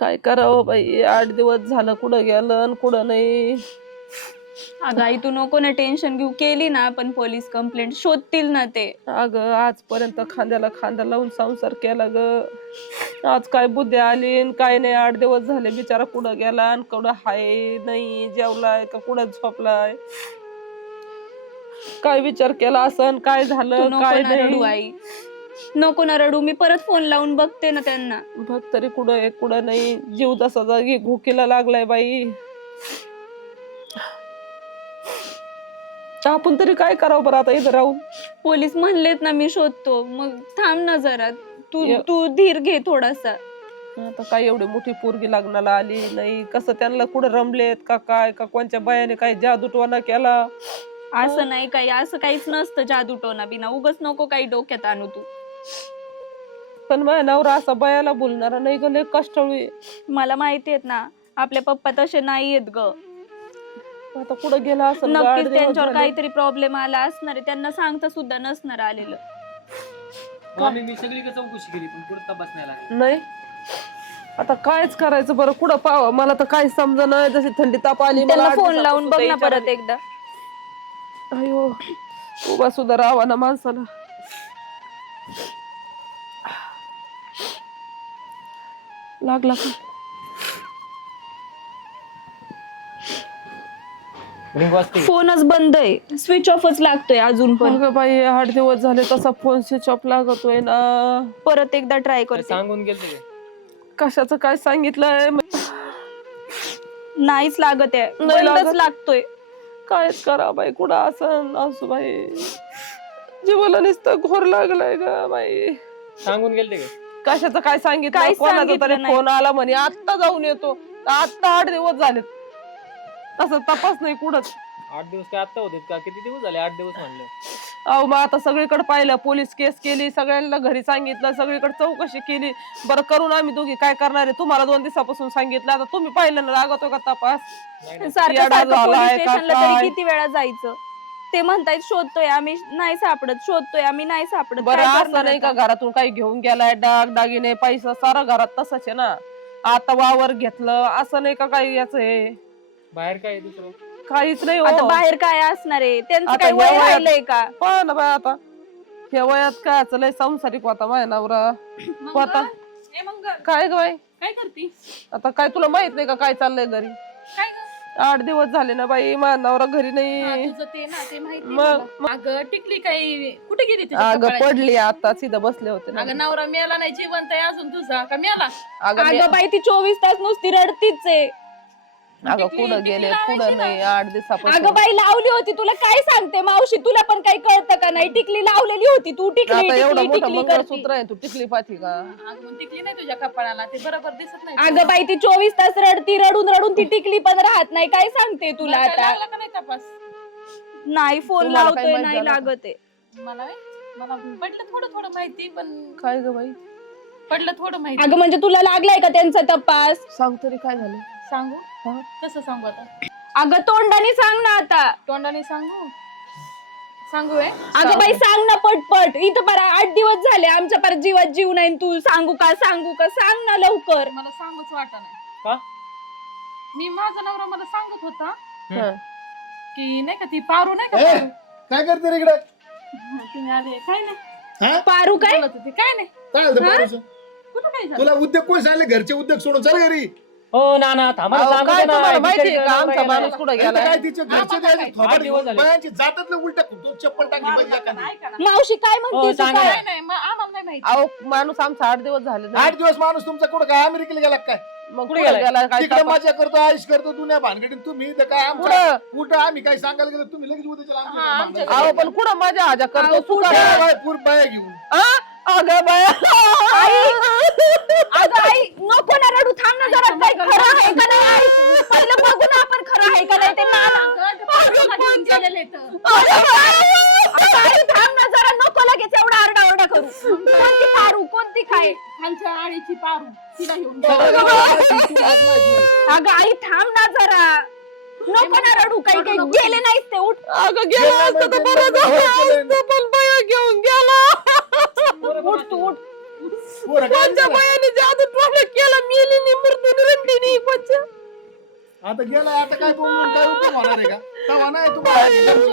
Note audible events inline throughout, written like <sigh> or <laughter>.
काय करावं बाई? आठ दिवस झालं कुठं गेलं आणि कुठं नाही. अगं आई तू नको ना टेन्शन घेऊ. केली ना आपण पोलीस कंप्लेंट शोधतील ना ते. अगं आजपर्यंत खांद्याला खांदा लावून संसार केला ग. आज काय बुद्धी आली आणि काय नाही आठ दिवस झाले बिचारा कुठं गेला आणि कुठं हाय नाही जेवलाय का कुठं झोपलाय. काय विचार केला असं काय तू झालं नको काय ना रडू नाही. आई. नको ना रडू मी परत फोन लावून बघते ना त्यांना. बघ तरी कुठं आहे कुठं नाही. जीव जसा जागी घुकीला लागलाय बाई. आपण तरी काय करावं बरं आता इथं राहून? पोलीस म्हणलेत ना मी शोधतो. मग थांब ना जरा. तू ये- तू धीर घे थोडासा. आता काय एवढी मोठी पोरगी लग्नाला आली नाही? कसं त्यांना कुठं रमलेत का काय? का कोणच्या बायाने काय जादूटवाना केला? असं नाही काही असं काहीच नसतं जादू टोना बिना. उगच नको काही डोक्यात आणू तू. पण माझ्या नवरा असा बयाला बोलणारा नाही ग लय कष्टाळू आहे. मला माहिती आहेत ना आपले पप्पा तसे नाही आहेत ग. आता कुठं गेला असं नक्कीच त्यांच्यावर काहीतरी प्रॉब्लेम आला असणार आहे. त्यांना सांगता सुद्धा नसणार आलेलं. मामी मी सगळी चौकशी केली पण पुढे तपास नाही लागला. नाही? आता कायच करायचं बरं? कुठं पाहावं? मला तर काय समजा नाही. जशी थंडी ताप आली मला त्यांना आठ फोन लावून बघ ना परत ते एकदा. अयो उभा सुद्धा राहावा ना माणसाला. लागला का रिंग वाजते फोनच बंद आहे. स्विच ऑफच लागतोय अजून पण. बाई आठ दिवस झाले तसा फोन स्विच ऑफ लागतोय ना. परत एकदा ट्राय काय करते सांगून गेलते का? कशाचं काय सांगितलंय? नाहीच लागत आहे. नाही बंदच लागत. लागतोय. कायच करा बाई कुठं असं असू बाई. जीवाला नुसतं घोर लागलाय ग बाई. सांगून गेलते का कशाचं काय सांगितलं? काहीच कोणाचा सांगितलं तरी नाही. फोन आला म्हणे आत्ता जाऊन येतो. आत्ता आठ दिवस झालेत. तसं तपास नाही कुठंच. आठ दिवस काय आत्ता होते का? किती दिवस झाले आठ दिवस म्हणलं? अहो मग आता सगळीकडे पाहिलं पोलीस केस केली सगळ्यांना घरी सांगितलं सगळीकडे चौकशी केली. बरं करून आम्ही दोघी काय करणार आहे? तुम्हाला दोन दिवसापासून सांगितलं. आता तुम्ही पाहिलं ना लागतो का तपास? नाही ना. सारखं येडा सारखं झालाय पोलीस का स्टेशनला काय? तरी किती वेळा जायचं? ते म्हणतायत शोधतोय आम्ही नाही सापडत शोधतोय आम्ही नाही सापडत बरं काय असं करणार नाही का आता? घरातून काही घेऊन गेलाय डाग दागिने पैसा सारा घरात तसंच आहे ना. आता वावर घेतलं असं नाही का काही याच आहे बाहेर काय आहे दुसरं? काहीच नाही आता हो बाहेर काय असणार आहे? त्यांचं आता काही वय राहिलंय का? पहा ना बाय आता. ह्या वयात काय लय संसारिक होता माझ्या नवरा. होता काय ग बाई? काय करती? आता काय तुला माहीत नाही का काय चाललंय घरी? काय? आठ दिवस झाले ना बाई नवरा घरी नाही. तुझं ते ना ते माहिती मग-. अगं टिकली काही? कुठे गेली अगं कपाळाची? पडली आता सिधं बसले होते ना. अगं नवरा मेला नाही जिवंत आहे अजून तुझा. का मेला? अगं मी- अगं बाई ती चोवीस तास नुसती रडतीच आहे. अगं कुठं गेले कुठं. नाही आठ दिवसापासून. अगं बाई लावली होती तुला काय सांगते? मावशी तुला पण काही कळतं का नाही? टिकली लावलेली होती तू टिकली आता एवढं टिकली मोठं टिकली करती. मंगळसूत्र आहे तू टिकली पाठी का? अगं मग टिकली नाही तुझ्या कपाळाला ते बरोबर दिसत नाही अगं बाई ती चोवीस तास रडती रडून रडून ती टिकली पण राहत नाही. काय सांगते तुला मला आता? लागला का नाही तपास? नाही फोन तुम्हाला काही लावतोय माहीत नाही झालं का? लागत आहे? मला पडलं थोडं थोडं माहिती पण काय ग बाई? पडलं थोडं माहिती. अगं म्हणजे तुला लागलाय का त्यांचा तपास? सांग तरी काय झालं? सांगू? हा? कसं सांगू आता? अगं तोंडाने सांग ना आता. तोंडाने सांगू? सांगू आहे अगं बाई सांग. ना पटपट. इथं पर आठ दिवस झाले. आमच्या पर जीवात जीव नाही तू सांगू का सांगू का? सांग ना लवकर. मला सांगूच वाटत नाही. का? मी माझा नवरा मला सांगत होता हं. की नाही का ती पारू नाही का ए, पारू? काय करते रे इकडे? हा, आले. काय नाही. हा? पारू काय? बोलत होती. काय नाही. काय झालं पोराचं? कुठं काय झालं? तुला उद्योग कोण सांगले? घरचे उद्योग सोडून चल घरी. हो ना ना थांबा ना, अहो, सांगू काय दे ना. तुम्हाला माहिती आहे का आमचा माणूस कुठं गेलाय काय तिचे घरचे आठ दिवस झाले. बायांची जातात उलट तो चप्पल टाकली. ऐका ना. मावशी काय हो, म्हणते काय? नाही मग आम्हाला नाही माहिती अहो माणूस आमचा आठ दिवस झाले ना. आठ दिवस माणूस तुमचा कुठं काय अमेरिकेला गेला काय मग कुठे कुठं गेलाय? गेलाय? काय तिकडे तपास? मजा करतो आयुष करतो दुनिया भानगडीत तुम्ही काय आमच्या कुठं? उलट आम्ही काय सांगायला गेलो तुम्ही लगेच उद्या चला हा, आमच्या अहो पण कुठं माझ्या हाजा करतो? अहो, तू कुठं? करा. पूर बाया घेऊन. अगं बाया. अगं आई नको ना रडू थांब ना जरा. काय खरं आहे का नाही आई? पहिलं बघू ना आपण खरं आहे का नाही ते ना अगं, ते पारूला घेऊन गेलेले तर. अगं आई थांब ना जरा नको लगेच एवढा आरडा ओरडा करू कोणती पारू कोणती काय खालच्या आळीची पारू तिला घेऊन सगळं गेले. गावाला माहिती, तुला आज माहिती. <laughs> अगं! आई थांब ना जरा. नको ना रडू काही काही. गेले नाहीत ते उठ. अगं गेलं असतं तर बरं झालं असतं पण बाया घेऊन गेला. उठ तू उठ केलं? बायाने जादू टोना केला मेलीनी मृत्यूनी रंडीनी कोणच्या आता गेला आता काय बोलून काय उपयोग होणार आहे का? तवा नाही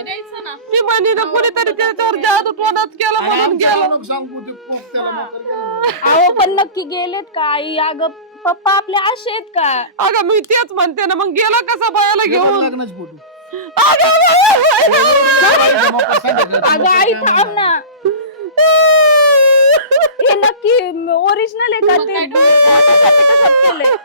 द्यायचं ना. ती म्हणी ना कोणीतरी त्याच्यावर जादू टोनाच केला आणि म्हणून आमच्या गेला. नको सांगू ते कोक त्याला मोकर गेला. अहो पण नक्की गेलेत का आई? अगं पप्पा आपले असे आहेत का अगं मी तेच म्हणते ना मग गेला कसा बायाला हे बघ घेऊन लग्नाचे फोटो अगं बाया, आई काय थांब ना हे नक्की ओरिजिनल आहे का ते काय फोटोसाठी कशात केलंय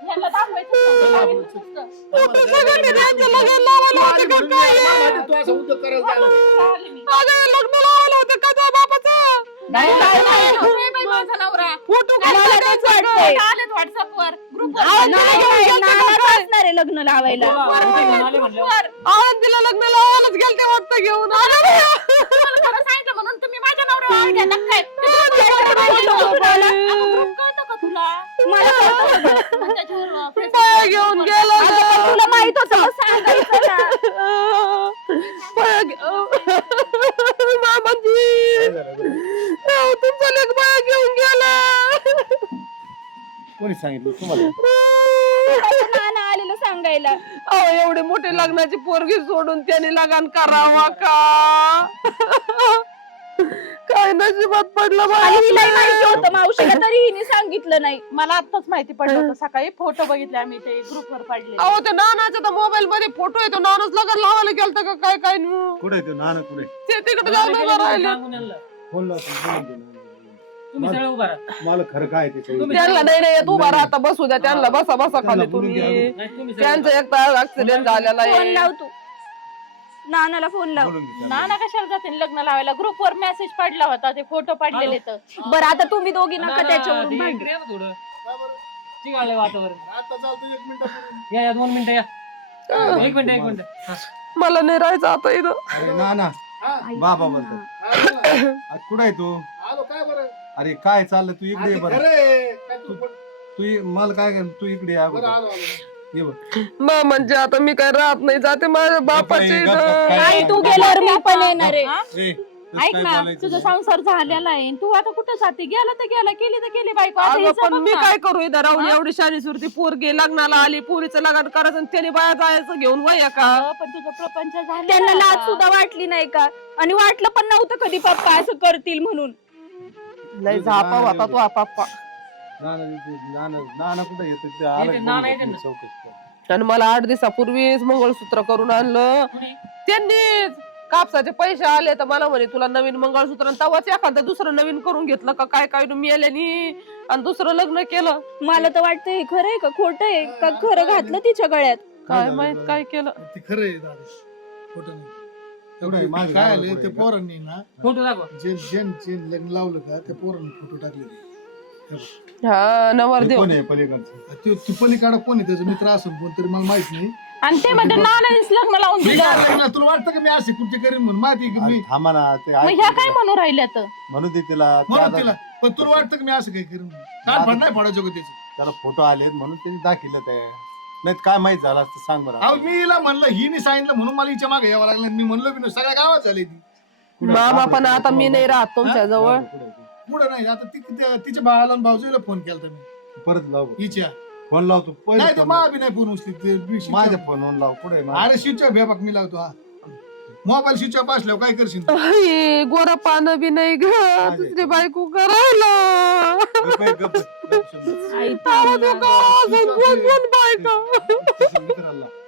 ह्याला दाखवायचं नव्हतं, सांगितलं नसतं. फोटो सगळं ते त्यांच्या लग्न लावायला होतं का म्हणून काय? मी मामाने तू असं उद्योग करायला जायला. आले मी. अगं हे लग्न लावायला होतं का तुझ्या बापाचं नाही, नाही, नाही. नवरा बाई माझा नवरा. फोटो वाटतंय. व्हॉट्सअपवर ग्रुपवर अहो, नानाच असणार आहे लग्न लावायला. आमच्या आले म्हणल्यावर आनंदीला लग्न लावायलाच गेलते वाटतं घेऊन. तुम्हाला खरं सांगितलं म्हणून तुम्ही माझ्या नवऱ्यावर आळ काय ते? अगं, कळतं का तुला? मला कळतं सगळं. मग त्याच्यावर, अं, Facebook बाया वर घेऊन group वर. गेला अगं, पण तुला माहीत होतं मग सांगायचं ना. बाया घे- मामाजी अहो, तुमचा लेक बाया घेऊन गेला. कोणी सांगितलं तुम्हाला? आता नाना आलेलं सांगायला. अहो एवढी मोठी लग्नाची पोरगी सोडून त्याने लग्न करावा का? काय नशिबात पडलं आणि माहिती होतं मावशीला तरी हिने सांगितलं नाही. मला आताच माहिती पडलं होतं. सकाळी फोटो बघितले आम्ही ते ग्रुपवर पडले अहो ते नानाच्या तर मोबाईल मध्ये फोटो येतो नानाच लग्न लावायला गेलता का? काय काय? नाही. कुठे तो? नाना कुठे ते तिकडे जाऊन उभं राहिलं. फोन तुम्ही सगळे उभा राहा. मला खरं काय ते काही. तुम्ही त्यांना नाही नाही येत उभा राहता बसू द्या त्यांना बसा बसा खाली त्यांना तुम्ही. नाही त्यांचा एक ऍक्सिडेंट झालेला फोन आहे लाव तू. नानाला फोन लाव. बोलून घे ना ना कशाला जाते? लग्न लावायला. ग्रुपवर मेसेज पडला होता ते फोटो पडलेले तर. बरं आता तुम्ही दोघी ना, नका ना, त्याच्यावरून ते भांडू. इकडे या ना थोडं. काय बरं? चिघाळलंय वातावरण. आता चालतो एक मिनिट या या दोन मिनिटं या. एक मिनिट एक मिनिट. हा. मला नाही राहायचं आता इथं. अरे ना ना बाबा बोलतो आज कुठं आहे तू? बरं अरे काय चाललं? तू इकडे ये बरं. तू पण- तू ये- मला काय कर तू इकडे ये बरं ये म्हणजे आता मी काय राहत नाही जाते माझ्या काय- आई तू गेल्यावर मी पण येणार आहे. हा? ए, तसं ऐक काय ना बोलायचं तुझा नाही. संसार झालेला आहे. तू आता कुठं जाते? गेला तर गेला केली तर केली बायको. आता अगं हिचं पण बघ मी ना. काय करू? इथं राहून एवढी शानी सुरती पोरगी लग्नाला आली पोरीचं लग्न करायचं आणि त्याने बाया जायचं घेऊन वया का? पण तुझं प्रपंच झालं त्यांना लाज सुद्धा वाटली नाही का? आणि वाटलं पण नव्हतं कधी पप्पा असं करतील म्हणून. लय झापा होता तो आपापा. आणि मला आठ दिवसापूर्वीच मंगळसूत्र करून आणलं. कोणी? त्यांनीच कापसाचे पैसे आले तर मला म्हणे तुला नवीन मंगळसूत्र आणि तेव्हाच एखादं दुसरं नवीन करून घेतलं का? काय काय मिळाल्यानी आणि दुसरं लग्न केलं. मला तर वाटतं हे खरं आहे का? खोटं आहे का? खरं घातलं तिच्या गळ्यात? काय माहीत? काय केलं. ते खरं आहे एवढं आहे, नाही माझं काय आलं? ते? पोरांनी ना फोटो दाखवा. जे जेन जेन लग्न लावलं का त्या पोरांनी फोटो टाकले. हा हे नवरदेव. कोण आहे पलीकडचं? ती ती पलीकडे कोण आहे? त्याचा मित्र असं कोण तरी मला माहीत नाही. आणि ते नानानेच लग्न लावून मी दिलं काय लग्न- तुला वाटतं का मी अशी कुठे करीन म्हणून? माहिती आहे की अरे मी थांबा ना ते मग ह्या काय तिला. म्हणू दे तिला म्हणून तिला. पण तुला वाटतं की मी असं काही करीन नाही पडायचं का त्याचं? त्याला फोटो आलेत म्हणून त्यांनी दाखिलं ते. नाही काय माहीत झालं असतं सांग बरं अहो मी हिला म्हणलं हिने सांगितलं म्हणून मला हिच्या मागे यावं लागलं मी म्हणलो की नाही, सगळ्या गावात झाली ती कुठं- मामा पण आता मी नाही राहत तुमच्या जवळ कुठं आहे ती? पुढे नाही आता ती ती- तिच्या भावाला आणि भाऊजीला फोन केला मी परत लाव बरं. हिच्या फोन लावतो पहिले नाही तो फोन मा लाव. बी नाही फोन उचली ते बी switch माझ्या off. फोनवरून लाव माझा? अरे स्विच ऑफ बघ मी लावतो हा मोबाईल स्विच ऑफ असल्यावर काय करशील तू? गोरा पानं बी नाही ग दुसरी बायको करायला आहे, आहे. आई.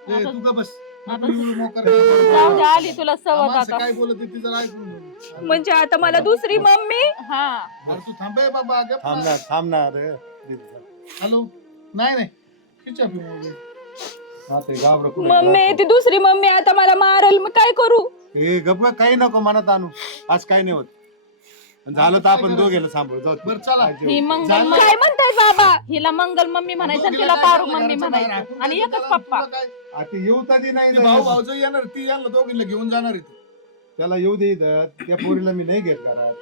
ए, तू का बस? आता- नको येऊ मोकार जाऊ दे आली तुला हा, सवत माणसं आता काय बोलत आहे ती जरा ऐकून घे. म्हणजे आता मला दुसरी मम्मी? हा. अरे तू थांबे बाबा गप्प थांब ना थांब ना रे हॅलो? नाही नाही. हा, गाबरं? मम्मी ती दुसरी मम्मी आता मला मारल. मग काय करू? ए गप गं, काही नको मनात आणू. आज काही नाही होत. आणि झालं तर आपण दोघेला सांभाळू जाऊ दे. बरं, चला. काय जेवू. ही मंगल झालं. मम्मी- काय म्हणताय बाबा हिला मंगल मम्मी म्हणायचं आणि तिला पारू मम्मी म्हणायचं आणि एकच पप्पा? आता येऊ तरी नाही जायचं. भाऊ भाऊजो येणार ती यांना दोघींना घेऊन जाणार आहे त्याला येऊ दे इथं. त्या पोरीला मी नाही घेत घरात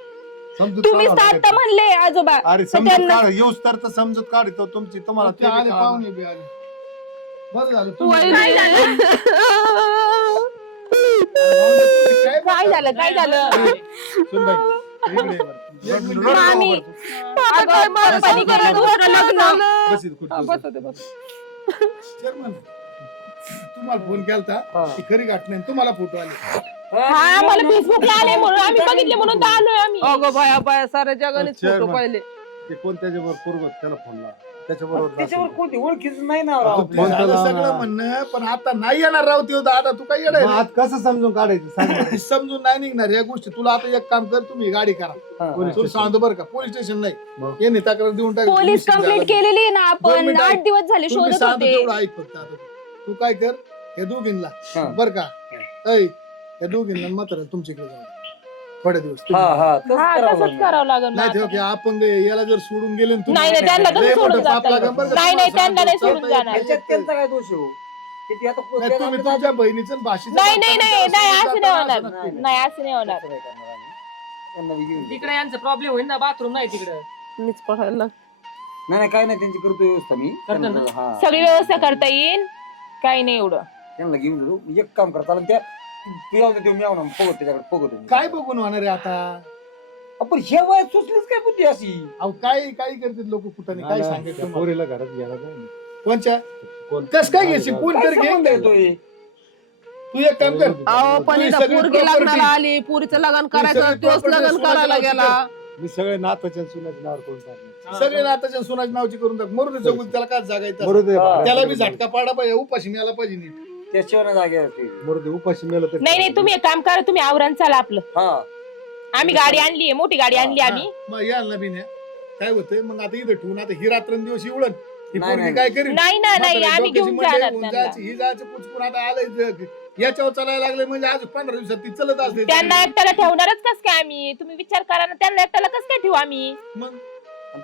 समजूत तुम्हीच काढा तर आता वाटतं. म्हणले आजोबा अरे समजूत त्यांना- काढ येऊस तर तर समजूत काढतो तुमची तुम्हाला ते आले ते पाहुणे बी आले बरं झालं तुम्ही-. काय झालं? तुम्ही काय झालं काय झालं सुन बाई, इकडे ये बरं. अगं, केलं दुसरं लग्न. बस इथं हा, बस. चेअरमन तुम्हाला फोन केलता ती खरी घटना आहे. तुम्हाला फोटो आले हा मला फेसबुकला आले म्हणून आम्ही बघितले म्हणून तर आलोय आम्ही अगं बाया बाया साऱ्या जगाने फोटो chairman. पाहिले ते कोण त्याच्याबरोबर पूर्वक त्याला फोन लावा त्याच्याबरोबर त्याच्यावर. कोणती ओळखीच नाही ना राव अहो, आपल्या. फोन तर झालं लावा सगळं ना. म्हणणं पण आता नाही येणार राव ते आता तू काय येणार आज कसं समजून काढायचं सांग बरं. <laughs> समजून नाही निघणार या गोष्टी तुला आता एक काम कर तुम्ही गाडी करा हा, पोलीस तुला स्टेशन. सांगतो बरं का पोलीस स्टेशन नाही मग? यांनी तक्रार देऊन टाक पोलीस कंप्लेंट केलेली आहे ना दोन आपण मिनिटं. आठ दिवस झाले तुम्ही शोधत सांगतो होते तेवढं ऐक फक्त आता तू काय कर हे दोघींना हा. बर का ऐ या दोघींना मात्र तुमच्याकडे जाऊ. थोडे दिवस हा हा तसंच हा करावं तसंच लागणार. करावं लागेल नाही मग ठेव आता. की आपण ते याला जर सोडून गेले ना तुम्ही, नाही नाही त्यांना लय सोडून मोठं पाप जातात लागेल बरं का? नाही नाही तुम्हाला त्यांना नाही सांगतो, सोडून. जाणार त्याच्यात त्यांचा काय दोष आहे हो? ते ते आता नाही, त्याला तुम्ही तुमच्या बहिणीचं भाषेचं नाही नाही नाही असं नाही जाताना होणार असं. नाही असं नाही होणार असं नाही करणार आम्ही. त्यांना बी घेऊन जाऊ. तिकडे यांचा प्रॉब्लेम होईल ना बाथरूम नाही तिकडे मीच पडायला. नाही नाही काय नाही त्यांची करतो व्यवस्था मी करता ना? त्यांना- हा सगळी व्यवस्था करता येईल काही नाही एवढं त्यांना घेऊन जाऊ एक काम करता आलं त्या तू ते मी ना बघत त्याच्याकडे बघतो मी. काय बघून होणार आहे आता? आपण ह्या वयात सुचलीच काय बुद्धी अशी? अहो काय काय करतात लोक कुठं? काय नाही, सांगत त्या पोरीला घरात घ्यायला जाईल. कोणच्या? कोण- कस काय घेशील? कोण काय तर घे. संबंध तू एक काम कर. अहो पण तुम्ही इथं सगळी पोरगी property- लग्नाला आली. पुरीचं लग्न करायचं सगळी तोच property लग्न करायला गेला. मी सगळे नाताच्या सुनाच्या नावावर करून सगळे नाताच्या सोनाची नावची करून टाक. मरून जगून त्याला काय जागायचं हा. त्याला बी. झटका पाडा पाहिजे. उपाशी मिळाला पाहिजे नीट. नाही जागे असते. उपाशी मेलं तर नाही नाही तुम्ही एक काम करा तुम्ही आवरण चाला आपलं. हा. आम्ही गाडी आणली मोठी गाडी आणली आम्ही. मग याल ना बिन्या. काय होतंय? मग आता इथं ठेवून आता ही रात्रंदिवस इवळण ही नाही, पोरगी नाही. काय करीन? नाही ना नाही म्हातारी आम्ही डोक्याची घेऊन मंडई जाणार होऊन त्यांना. जायची, ही जायचं पुचकून आता आलंय जग. याच्यावर चालायला लागले म्हणजे आज पंधरा दिवसात ती चलत असते. त्यांना एकट्याला ठेवणारच कस काय आम्ही? तुम्ही विचार करा ना त्यांना एकट्याला कस काय ठेवू आम्ही? मग?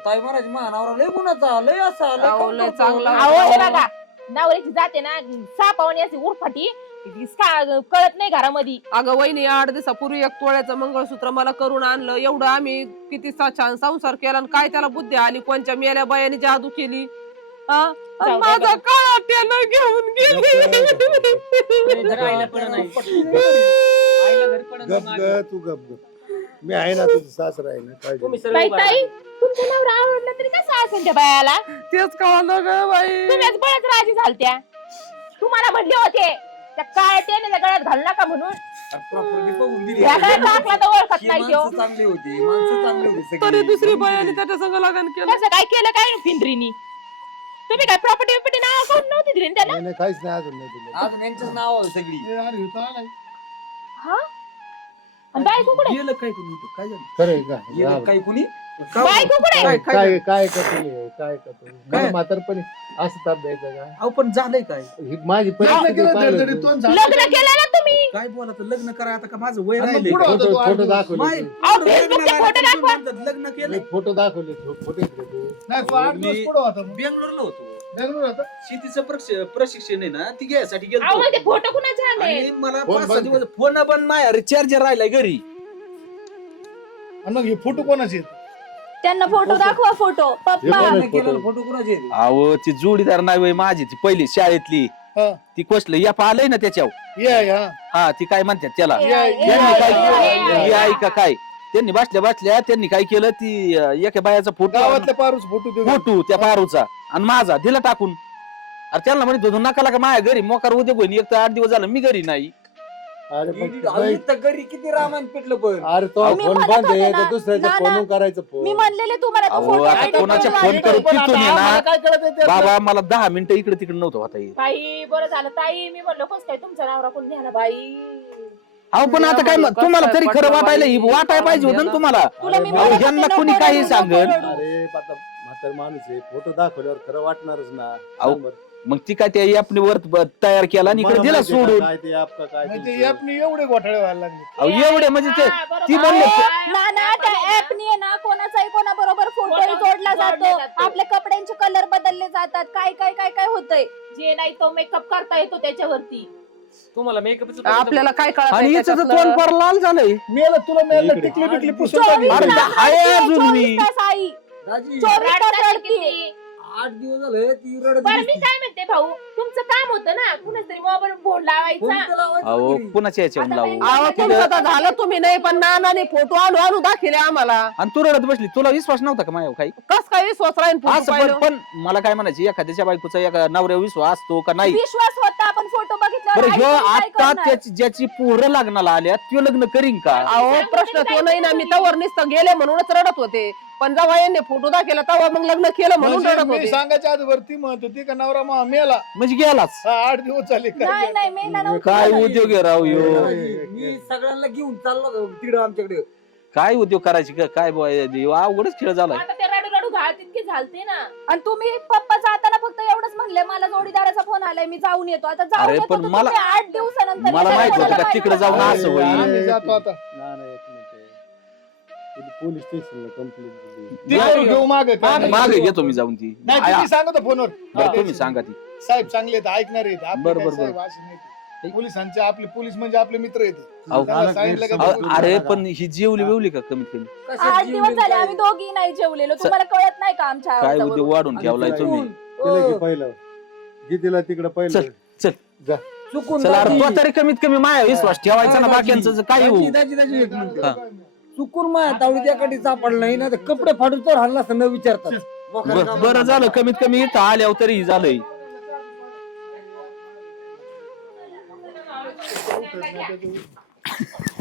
ताई महाराज महानावरा लय गुणाचा लय असा लय अहो, लय. चांगला. अहो हे बघा नवऱ्याची जाते ना सापावणी अशी उरफाटी. कळत नाही घरामध्ये. अगं वहिनी आठ दिवसापूर्वी एक तोळ्याचं मंगळसूत्र मला करून आणलं. एवढं आम्ही किती सा- छान संसार केला आणि काय त्याला बुद्धी आली? कोणच्या मेल्या बायाने जादू केली? हा? आणि जाऊ दे माझा. काळा त्यानं घेऊन गेली. जरा <laughs> आईला पडा नाही आईला घरी पडा गप ग तू गप ग मी आहे ना तुझं सासरा आहे ना काळजी तुम्ही नको. सर्व ताई उभा ताई तुमचा नवरा आवडला तरी कसा असेल त्या बायाला तेच कळलं ग बाई. तुम्हीच बळच राजी झालत्या. तुम्हाला म्हणले होते त्या काय त्याने गळ्यात घालू नका म्हणून. आणि property बघून दिली. ह्या काय टाकला तर ओळखत ही नाही त्यो माणसं चांगली होती माणसं चांगली होती सगळी. तरी दुसरी दिली. त्याच्या संग लग्न केलं. कसं काय केलं काय नाही फिंडरीनी तुम्ही काय प्रॉपर्टी बिपर्टी नाव नव्हती दिली ना त्याला? नाही नाही, काहीच नाही अजून नाही दिलं. अजून यांचंच नाव आहे सगळी. हे अरे हे तर आलाय. हा? आणि बायको कुठे? गेलं काय कोणी इथं? काय झालं? खरं आहे का? गेलं या काय कोणी? बायको कुठे? काय काय काय करतो? काय करतो काय म्हातारपणी असं ताप द्यायचा का? अहो पण झालंय काय? ही माझी लग्न परिस्थिती केलं पाहिलं धडधडीत तू. तोंड झालं. लग्न केलं ना तुम्ही. काय बोला लग्न करा आता का माझं वय आणि मग राहिले पुढं होता फोटो तो. दाखवले माय- तू. अहो फेसबुकचे फोटो दाखवा. लग्न केलं? नाही, फोटो दाखवले फोटो इकडे ते. नाही तो आठ दिवस मी- पुढं होता मग. बेंगलोरला होतो. शेतीचं प्रक्ष- प्रशिक्षण आहे ना ती घ्यायसाठी अहो गेलो ते फोटो कुणाचे आले आणि मला फोन पाच सहा बंद दिवस फोन बंद नाही रिचार्ज राहिलाय घरी. आणि मग हे फोटो कोणाचे आहेत? त्यांना फोटो दाखवा फोटो. पप्पा. फोटो? कुणाचे? अहो ती जोडीदार नाही वय माझी ती पहिली शाळेतली. हा. ती कसलं या आलंय ना त्याच्यावर. या या. हा ती काय म्हणतात त्याला? या- या- काय हे काय? त्यांनी बसल्या बसल्या त्यांनी काय केलं ती अं, एका बायाचा फोटो गावातल्या पारूच फोटो देऊ फोटो त्या पारूचा. आणि माझा दिला टाकून. अरे त्यांना म्हणत होतो नका का माझ्या घरी? मोकार उद्या होईन. एक तर आठ दिवस झालं मी घरी नाही. अरे पण तू अहो, बाई- इथं घरी किती रामायण पेटलं पण. अरे तो मी फोन म्हणत बंद होते आहे ना, तर दुसऱ्याचा ना, ना. फोन करायचं मी फोन म्हणलेले तुम्हाला तो अहो, फोटो आता edit कोणाचे करून फोन आणला. करू पण आता तिथून ये ना. आम्हाला काय कळत आहे ते? बाबा मला दहा मिनिटं इकडे तिकडे नव्हतं होता ताई बरं झालं. ताई मी म्हणलं कस काय तुमचा नवरा कोण न्याला बाई? अहो पण आता काय तुम्हाला तरी खरं वाटायला ही बाई, वाटायला पाहिजे होतं ना तुम्हाला तुला मी अरे म्हणत होते यांना कोणी काही सांगेल. नको रडू. अरे आता म्हातार माणूस आहे फोटो दाखवल्यावर खरं वाटणारच ना अहो. मग ती काय त्या ऍपने वर ब- तयार केला आणि इकडे मला दिला माहिती आहे सोडून काय ते म्हणजे तुमचं? यापनी एवढे घोटाळे व्हायला लागले अहो एवढे म्हणजे ते हा, बरोबर. ती म्हणलं अहो, ना ना त्या ना कोणाचाही कोणा बरोबर फोटो फोटो जोडला जोडले जातो जातो. आपल्या कपड्यांचे कलर बदलले जातात काय काय काय काय होतंय जे नाही तो मेकअप करता येतो त्याच्यावरती तुम्हाला मेकअपच आपल्याला काय कळत आणि हिचं तर? तोंड फार लाल झालंय मेलं तुला मेलं इकडे. टिकली पुसून टाकली. अरे तास आहे अजून मी. चोवीस तास आई दाजी चोवीस तास रडतात रडतीये. किती? आठ दिवस झाले ती रडत बरं मी दिसती. काय म्हणते भाऊ तुमचं काम होतं ना. कुणाच तरी मोबाईल फोन लावायचा. अहो? कुणाच्या याच्यावर लावू? अहो तुमचं तर झालं तुम्ही नाही पण नानाने फोटो आणू आणू दाखिले आम्हाला. आणि तू रडत बसली. तुला विश्वास नव्हता का माझ्यावर काही? कस काय विश्वास राहील फोटो असं पण पाहिलं? पण मला काय म्हणायची एखाद्याच्या बायकोचा एका नवऱ्या विश्वास असतो का नाही? विश्वास होता आपण फोटो बघितल्यावर बरं ह्यो आता? त्याची ज्याची पोरं लग्नाला आल्या त्यो लग्न करीन का? अहो प्रश्न तो नाही ना मी तवर नुसतं गेले म्हणूनच रडत होते. पण जेव्हा यांनी फोटो दाखवला तेव्हा मग लग्न केलं म्हणून म्हणजे रडत मी होते. सांगायच्या आधी ती म्हणत होती का नवरा मा मेला म्हणजे गेलाच. हा, आठ दिवस झाले काय नाही नाही मेला नव्हता काय झाला. उद्योग आहे राव ह्यो मी सगळ्यांना घेऊन चाललो होतो तिकडं आमच्याकडे. काय उद्योग करायची का- काय बुवा हे अवघडच खेळ झालाय. आता ते रडू रडू घाल तितके झालते ना. आणि तुम्ही पप्पा जाताना फक्त एवढंच म्हणले मला जोडीदाराचा फोन आलाय मी जाऊन येतो. आता जाऊन अरे, येतो पण तर मला- तुम्ही आठ दिवसानंतर मला येताना माहीत होतं का माहिती तिकडे जाऊन? असं होईल. आम्ही जातो आता. पोलीस स्टेशनला कंप्लेंट दिली. ती करू घेऊ माग मागे घेतो मी जाऊन ती. नाही आया, तुम्ही सांगतो फोनवर बरं तुम्ही सांगा ती. साहेब चांगले आहेत ऐकणार आहेत. आपले बरं, काय बरं, साहेब असे. पोलिसांचे आपले पोलीस म्हणजे आपले मित्र आहेत. अहो, त्याला सांगितलं का अहो, ते- अरे पण ही जेवली बिवली का कमीत कमी? आठ दिवस नाही झाले काय? आम्ही दोघी नाही जेवलेलो. तुम्हाला कळत नाही का आमच्या काय आवाजावरून? उद्योग वाढून ठेवलाय तुम्ही? केलं की पहिलं. गीतीला तिकडं पहिलं. चल. चुकून चला अरे दाजी- तो तरी कमीत कमी माया विश्वास ठेवायचा ना बाक्यांचं काय होऊ. हा. चुकून माझ्या तावडीत एखादी सापडलं नाही ना तर कपडे फाडून तर हल्ला असं न विचारतात. बरं झालं कमीत कमी इथं आल्यावर तरी झालंय. 来来 <laughs>